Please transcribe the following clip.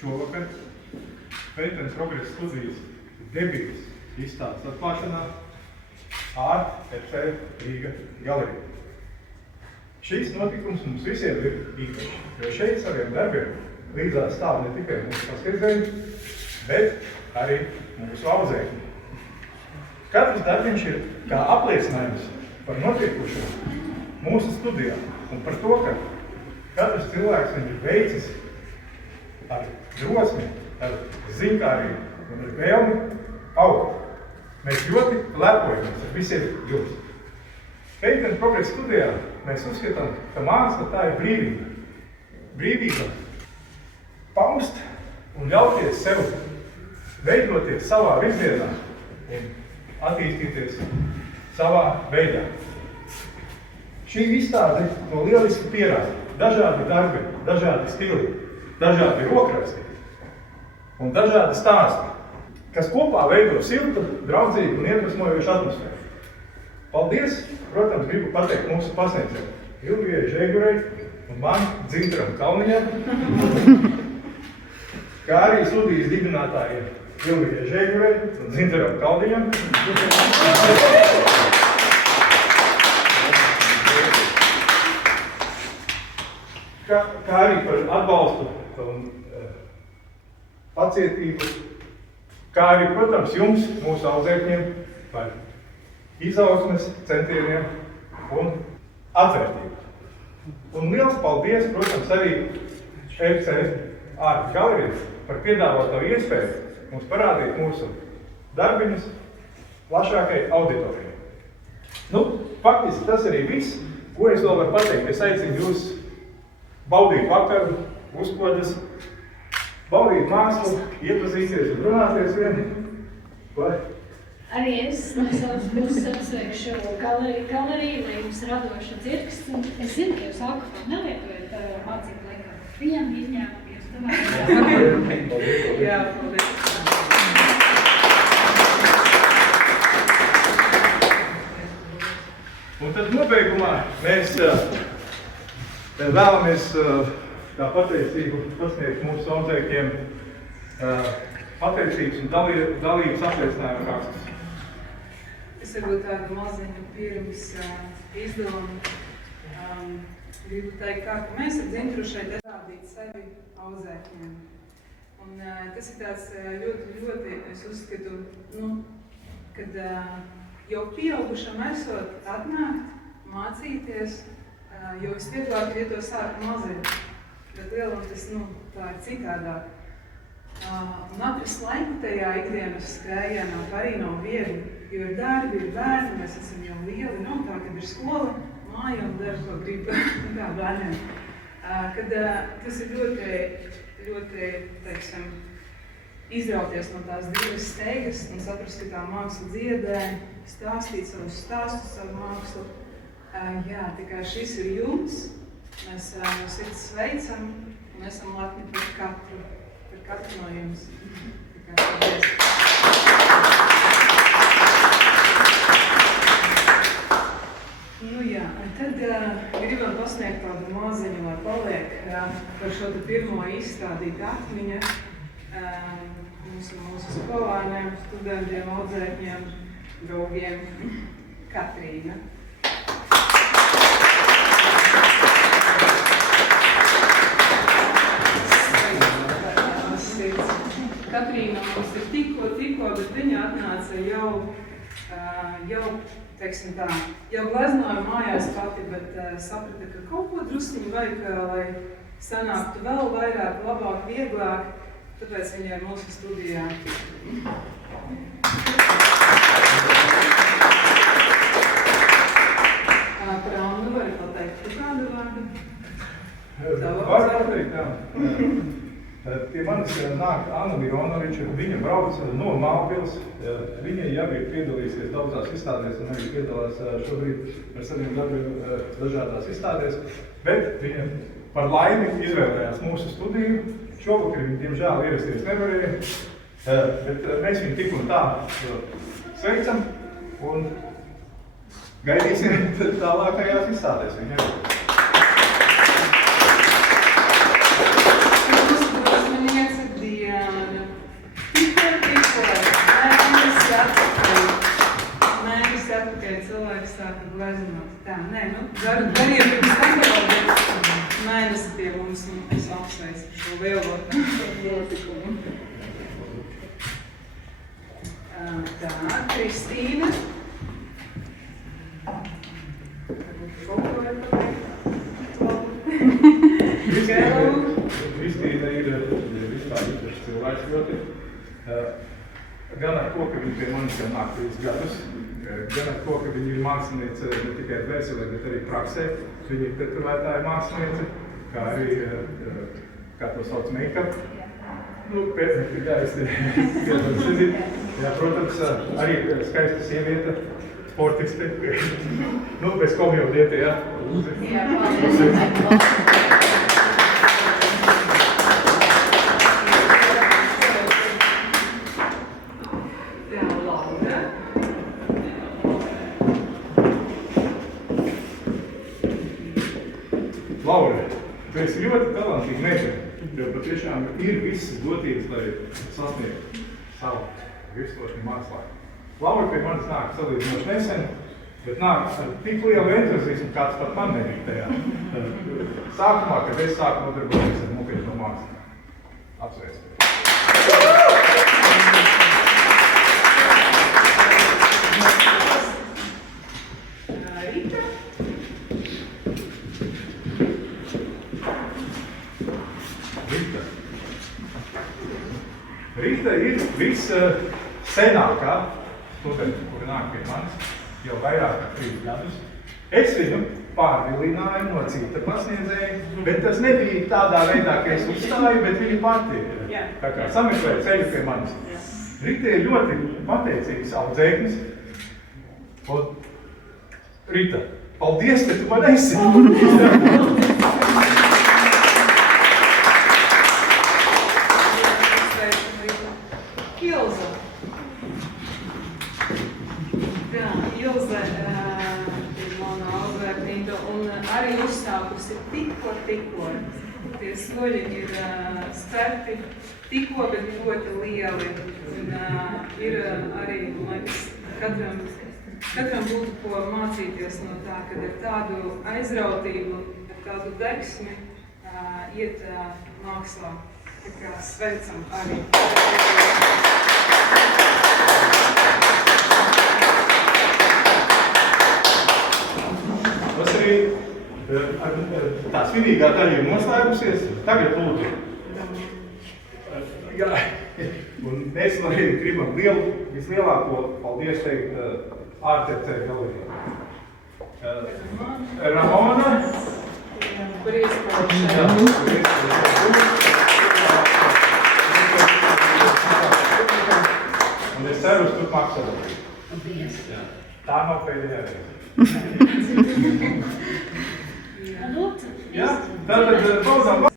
šovakar Pētera progresa studijas debijas izstādes atklāšanā Art FC Rīga galerija. Šīs notikums mums visiem ir īpaši, jo šeit saviem darbiem līdzās stāv ne tikai mūsu paskatījumi, bet arī mūsu audzēkņi. Katrs darbiņš ir kā apliecinājums par notiekušo mūsu studijā un par to, ka katrs cilvēks viņu ir veicis ar drosmi, ar ziņkārību un ar vēlmi augt. Mēs ļoti lepojamies ar visiem jums. Pētera progresa studijā mēs uzskatām, ka māksla tā ir brīvība. Brīvība paust un ļauties sev veidoties savā virzienā un attīstīties savā veidā. Šī izstāde to lieliski pierāda. Dažādi darbi, dažādi stili, dažādi rokraksti un dažādi stāsti, kas kopā veido siltu, draudzīgu un iedvesmojošu atmosfēru. Paldies, protams, gribu pateikt mūsu pasniedzējiem Ilvijai Žeigurei un man Dzintaram Kalniņam, kā arī studijas dibinātājiem Ilvijai Žeigurei un Dzintaram Kalniņam. Kā arī par atbalstu un pacietību, kā arī, protams, jums, mūsu audzēkņiem, par izaugsmes centieniem un atvērtību. Un liels paldies, protams, arī FC Art galerijas par piedāvāto iespēju mums parādīt mūsu darbiņus plašākai auditorijai. Faktiski tas arī viss, ko es vēl varu pateikt. Es aicinu jūs baudīt vakaru, uzkodas, baudīt mākslu, iepazīties un runāties vien. Arī es no savas puses apsveikšu galeriju, lai jums radoša dzirksts. Es zinu, ka jūs alkoholu nelietojat mācību laikā. Viņam izņēmumu jūs domājat. Jā, paldies. Un tad nobeigumā mēs vēlamies kā pateicību pasniegt mūsu audzēkņiem pateicības un dalības apliecinājumu rakstus. Es varbūt tādu maziņu pirms izdevumu gribu teikt, ka mēs ar Dzintaru šeit rādīt sevi audzēkņiem. Un tas ir tāds ļoti, es uzskatu, kad jau pieaugušam esot atnākt, mācīties, jo visvieglāk ir, ja to sāk maziņu, bet lielam tas, tā ir citādāk. Un atrast laiku tajā ikdienas skrējienā arī nav viegli, jo ir darbi, ir bērni, mēs esam jau lieli, nav tā, kad ir skola, māja un dara, ko grib kā bērniem. Kad tas ir ļoti, teiksim, izrauties no tās divas steigas un saprast, ka tā māksla dziedē, stāstīt savus stāstus, savu mākslu. Jā, tikai šis ir jums, mēs no sirds sveicam un esam lepni par katru no jums. Paldies! Tad gribam pasniegt tādu maziņu, lai paliek par šo pirmo izstādīt atmiņa mūsu skolāniem, studentiem, audzēkņiem, draugiem. Katrīna. Katrīna mums ir tikko, bet viņa atnāca jau, teiksim tā, jau gleznoja mājās pati, bet saprata, ka kaut ko drusciņu vajag, lai sanāktu vēl vairāk, labāk, vieglāk, tāpēc viņa ir mūsu studijā. Par Annu vari pateikt, tu kādu vārdu? Var pateikt, jā. Pie manis nāk Anna Mironoviča, viņa brauc no Mālpils, viņa jau ir piedalīsies daudzās izstādēs un arī piedalās šobrīd ar saviem darbiem dažādās izstādēs, bet viņa par laimi izvēlējās mūsu studiju. Šovakar viņa, diemžēl, ierasties nevarēja, bet mēs viņu tik un tā sveicam un gaidīsim tālākajās izstādēs viņu. nu, dariet pirms tam jau mēnesi pie mums, un es apsveicu šo lielo notikumu. Tā, Kristīna. Kristīna ir vispār īpašs cilvēks ļoti. Gan ar to, ka viņa pie manis jau nāk 3 gadus, gan ar to, ka viņa ir māksliniece ne tikai dvēselē, bet arī praksē. Viņa ir tetovētāja māksliniece, kā arī, kā to sauc, make-up. Nu, jā, protams, arī skaista sieviete, sportiste. Nu, bez komiju dietē, jā. Jā, paldies. Laura, tu esi ļoti talantīga meitene, jo patiešām ir visas dotības, lai sasniegtu savu virsotni mākslā. Laura pie manis nāk salīdzinoši nesen, bet nāk ar tik lielu entuziasmu, kāds pat man nebija tajā. Sākumā, kad es sāku nodarboties ar nopietnu mākslu. Apsveicu. Rīta ir vissenākā studenta, kura nāk pie manis jau vairāk kā 3 gadus. Es viņu pārvilināju no cita pasniedzēja, bet tas nebija tādā veidā, ka es uzstāju, bet viņa pati tā kā sameklēja ceļu pie manis. Rīta ir ļoti pateicīgs audzēknis. Un Rīta, paldies, ka tu man esi! Ilze ir mana audzēknība un arī uzsākusi tikko. Tie soļi ir spērti tikko, bet ļoti lieli. Un ir arī, man liekas, katram būtu ko mācīties no tā, kad ar tādu aizrautību, ar tādu degsmi iet mākslā. Tā kā sveicam arī. Tas arī tā svinīgā daļa ir noslēgusies. Tagad lūdzu. Jā, un mēs arī gribam vislielāko paldies teikt ārtercē galerijā. Ramona. Kur iespēja. Un es ceru uz turpmāk sadarbību. Paldies. Tā nav pēdējā reize. Lūdzu. Jā, tātad pauzām.